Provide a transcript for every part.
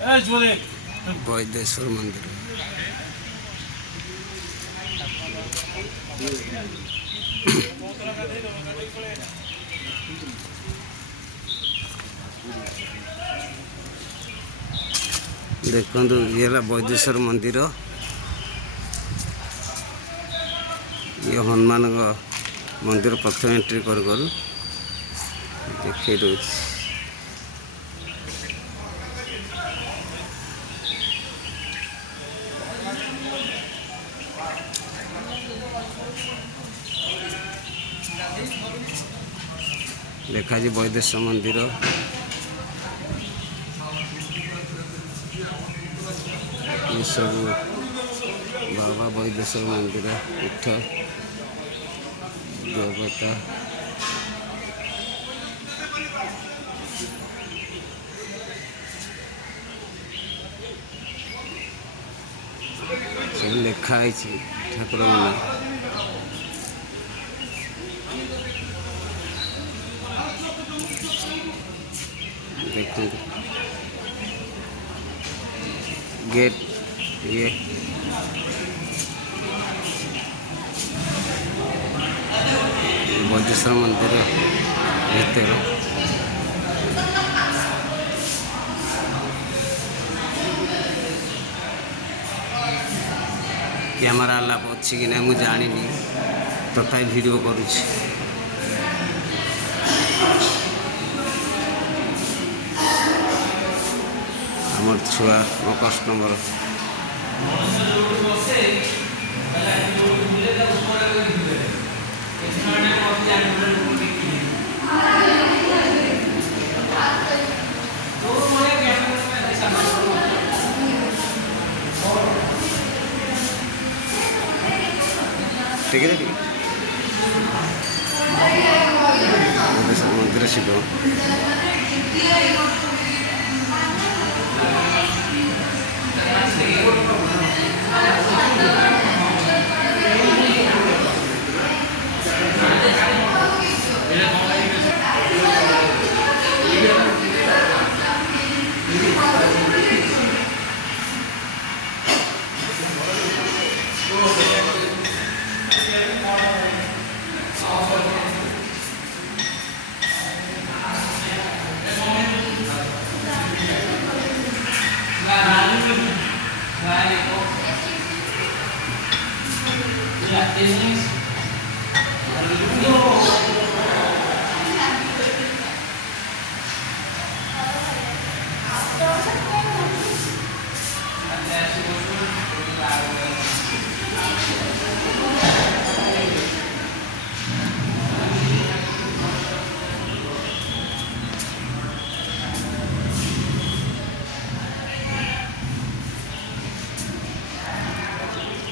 ବୈଦେଶ୍ୱର ମନ୍ଦିର। ଦେଖନ୍ତୁ ଇଏ ହେଲା ବୈଦେଶ୍ୱର ମନ୍ଦିର। ଇଏ ହନୁମାନଙ୍କ ମନ୍ଦିର ପ୍ରଥମେ ଏଣ୍ଟ୍ରି କରୁ କରୁ ଦେଖେଇ ଦେଉଛି। ଲେଖାଛି ବୈଦେଶ୍ୱର ମନ୍ଦିର। ଏସବୁ ବାବା ବୈଦେଶ୍ୱର ମନ୍ଦିର ପୀଠ ଦେବତା। ସବୁ ଲେଖା ହେଇଛି ଠାକୁରଙ୍କ ନାଁ। ଦେଖନ୍ତୁ गेट ये बौद्धेश्वर मंदिर भीतर कैमरा आलाप अच्छी कि ना मुझे जानी तथा वीडियो करुँच। आमर छुआ मो कस्टमर ठीक है मंदिर शिव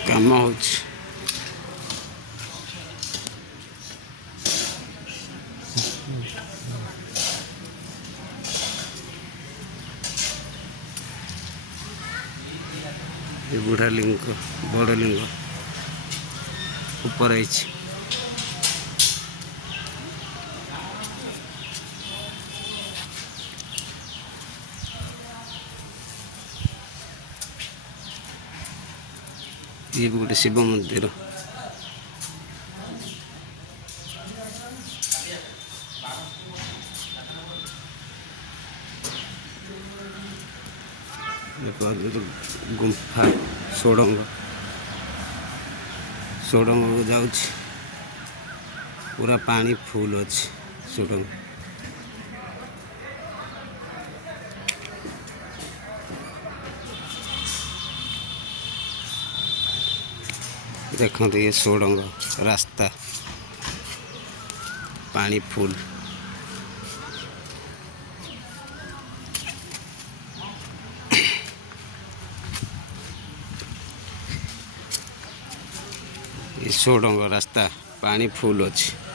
काम हो बुढ़ा लिंग बड़ लिंग ऊपर ये गोटे शिव मंदिर। गुंफा षोडंग षोडंग जाऊँ पूरा पानी फुल अच्छी षोडंग। देखते ये षोडंग रास्ता पानी फुल। ये षोडंग रास्ता पानी फुल अच्छी।